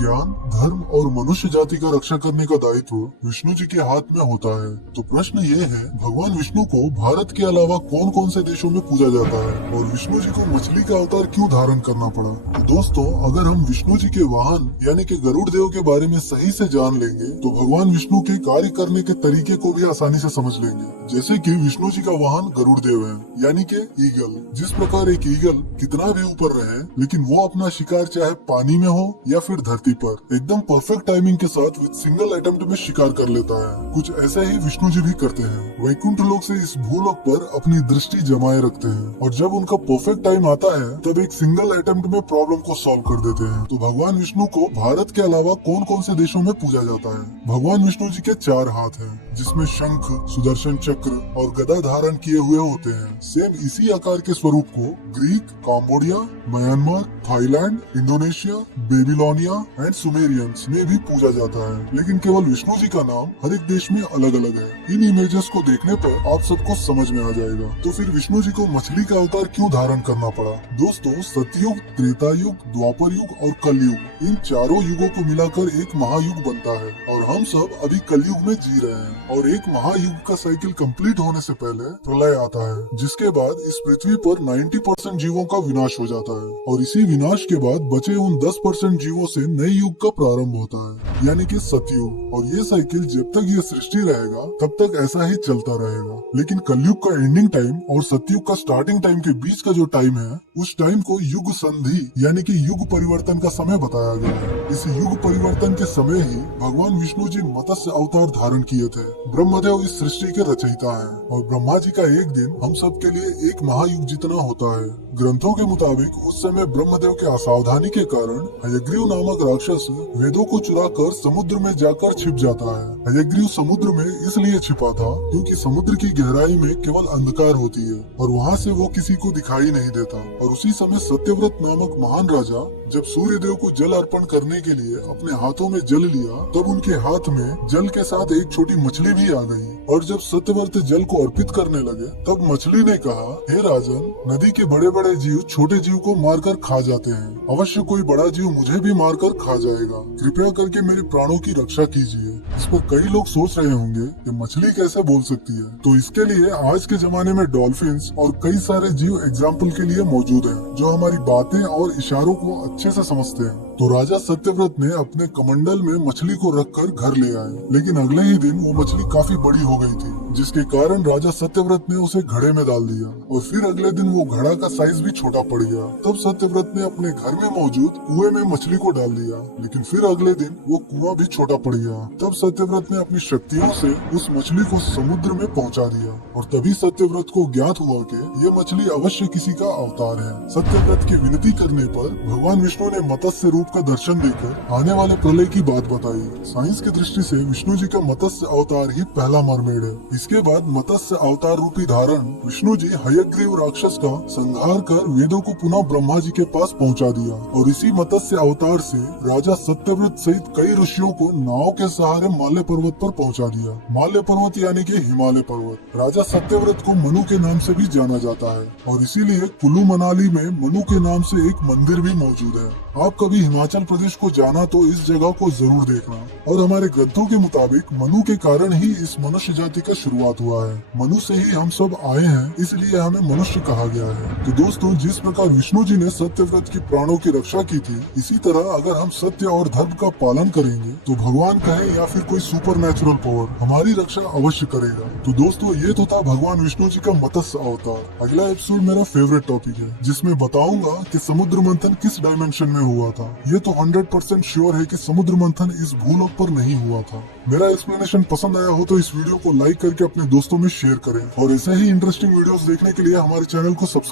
ज्ञान, धर्म और मनुष्य जाति का रक्षा करने का दायित्व विष्णु जी के हाथ में होता है। तो प्रश्न ये है, भगवान विष्णु को भारत के अलावा कौन कौन से देशों में पूजा जाता है और विष्णु जी को मछली का अवतार क्यों धारण करना पड़ा। तो दोस्तों, अगर हम विष्णु जी के वाहन यानी कि गरुड़ देव के बारे में सही से जान लेंगे तो भगवान विष्णु के कार्य करने के तरीके को भी आसानी से समझ लेंगे। जैसे कि विष्णु जी का वाहन गरुड़ देव है, यानी कि ईगल। जिस प्रकार एक ईगल कितना भी ऊपर रहे लेकिन वो अपना शिकार चाहे पानी में हो या फिर धरती पर एकदम परफेक्ट टाइमिंग के साथ विद सिंगल अटेम्प्ट में शिकार कर लेता है, कुछ ऐसा ही विष्णु जी भी करते हैं। वैकुंठ लोक से इस भूलोक पर अपनी दृष्टि जमाए रखते हैं और जब उनका परफेक्ट टाइम आता है तब एक सिंगल अटेम्प्ट में प्रॉब्लम को सॉल्व कर देते हैं। तो भगवान विष्णु को भारत के अलावा कौन कौन से देशों में पूजा जाता है। भगवान विष्णु जी के 4 हाथ हैं, जिसमें शंख, सुदर्शन चक्र और गदा धारण किए हुए होते हैं। सेम इसी आकार के स्वरूप को Greek, Cambodia, Myanmar, Thailand, Indonesia, Babylonia and Sumerians में भी पूजा जाता है। लेकिन केवल विष्णु जी का नाम हर एक देश में अलग अलग है। इन इमेजेस को देखने पर आप सबको समझ में आ जाएगा। तो फिर विष्णु जी को मछली का अवतार क्यों धारण करना पड़ा। दोस्तों, सतयुग, त्रेता युग, द्वापर युग और कलयुग, इन चारों युगों को मिलाकर एक महायुग बनता है और हम सब अभी कलयुग में जी रहे हैं। और एक महायुग का साइकिल कंप्लीट होने से पहले प्रलय आता है, जिसके बाद इस पृथ्वी पर 90% जीवों का विनाश हो जाता है और इसी विनाश के बाद बचे उन 10% जीवों से नए युग का प्रारंभ होता है, यानी कि सतयुग। और ये साइकिल जब तक ये सृष्टि रहेगा तब तक ऐसा ही चलता रहेगा। लेकिन कलयुग का एंडिंग टाइम और सतयुग का स्टार्टिंग टाइम के बीच का जो टाइम है, उस टाइम को युग संधि यानी कि युग परिवर्तन का समय बताया गया है। इस युग परिवर्तन के समय ही भगवान विष्णु जी मत्स्य अवतार धारण किए थे। ब्रह्मदेव इस सृष्टि के रचयिता हैं और ब्रह्मा जी का एक दिन हम सब के लिए एक महायुग जितना होता है। ग्रंथों के मुताबिक उस समय ब्रह्मदेव के असावधानी के कारण हयग्रीव नामक राक्षस वेदों को चुराकर समुद्र में जाकर छिप जाता है। हयग्रीव समुद्र में इसलिए छिपा था क्योंकि समुद्र की गहराई में केवल अंधकार होती है और वहाँ से वो किसी को दिखाई नहीं देता। और उसी समय सत्यव्रत नामक महान राजा जब सूर्य देव को जल अर्पण करने के लिए अपने हाथों में जल लिया, तब उनके हाथ में जल के साथ एक छोटी मछली भी आ गई। और जब सत्यव्रत जल को अर्पित करने लगे तब मछली ने कहा, हे राजन, नदी के बड़े बड़े जीव छोटे जीव को मारकर खा जाते हैं, अवश्य कोई बड़ा जीव मुझे भी मारकर खा जाएगा, कृपया करके मेरे प्राणों की रक्षा कीजिए। इस पर कई लोग सोच रहे होंगे कि मछली कैसे बोल सकती है। तो इसके लिए आज के जमाने में डॉल्फिन्स और कई सारे जीव एग्जाम्पल के लिए मौजूद हैं, जो हमारी बातें और इशारों को अच्छे से समझते हैं। तो राजा सत्यव्रत ने अपने कमंडल में मछली को रखकर घर ले आए, लेकिन अगले ही दिन वो मछली काफी बड़ी हो गई थी, जिसके कारण राजा सत्यव्रत ने उसे घड़े में डाल दिया और फिर अगले दिन वो घड़ा का साइज भी छोटा पड़ गया। तब सत्यव्रत ने अपने घर में मौजूद कुएं में मछली को डाल दिया, लेकिन फिर अगले दिन वो कुआं भी छोटा पड़ गया। तब सत्यव्रत ने अपनी शक्तियों से उस मछली को समुद्र में पहुंचा दिया और तभी सत्यव्रत को ज्ञात हुआ कि ये मछली अवश्य किसी का अवतार है। सत्यव्रत की विनती करने पर भगवान विष्णु ने मत्स्य रूप का दर्शन देकर आने वाले प्रलय की बात बताई। साइंस की दृष्टि से विष्णु जी का मत्स्य अवतार ही पहला मरमेड है। इसके बाद मत्स्य अवतार रूपी धारण विष्णु जी हयग्रीव राक्षस का संहार कर वेदों को पुनः ब्रह्मा जी के पास पहुंचा दिया और इसी मत्स्य अवतार से राजा सत्यव्रत सहित कई ऋषियों को नाव के सहारे माल्य पर्वत पर पहुंचा दिया। माल्य पर्वत यानी कि हिमालय पर्वत। राजा सत्यव्रत को मनु के नाम से भी जाना जाता है और इसीलिए कुल्लू मनाली में मनु के नाम से एक मंदिर भी मौजूद है। आप कभी हिमाचल प्रदेश को जाना तो इस जगह को जरूर देखना। और हमारे ग्रंथों के मुताबिक मनु के कारण ही इस मनुष्य जाति का शुरुआत हुआ है। मनु से ही हम सब आए हैं, इसलिए हमें मनुष्य कहा गया है। तो दोस्तों, जिस प्रकार विष्णु जी ने सत्यव्रत की प्राणों की रक्षा की थी, इसी तरह अगर हम सत्य और धर्म का पालन करेंगे तो भगवान कहे या फिर कोई सुपर नेचुरल पावर हमारी रक्षा अवश्य करेगा। तो दोस्तों, ये तो था भगवान विष्णु जी का मत्स्य अवतार। अगला एपिसोड मेरा फेवरेट टॉपिक है, जिसमें बताऊंगा कि समुद्र मंथन किस डायमेंशन में हुआ था। ये तो 100% श्योर है कि समुद्र मंथन इस भूलोक पर नहीं हुआ था। मेरा एक्सप्लेनेशन पसंद आया हो तो इस वीडियो को लाइक करके अपने दोस्तों में शेयर करें और ऐसे ही इंटरेस्टिंग वीडियोस देखने के लिए हमारे चैनल को सब्सक्राइब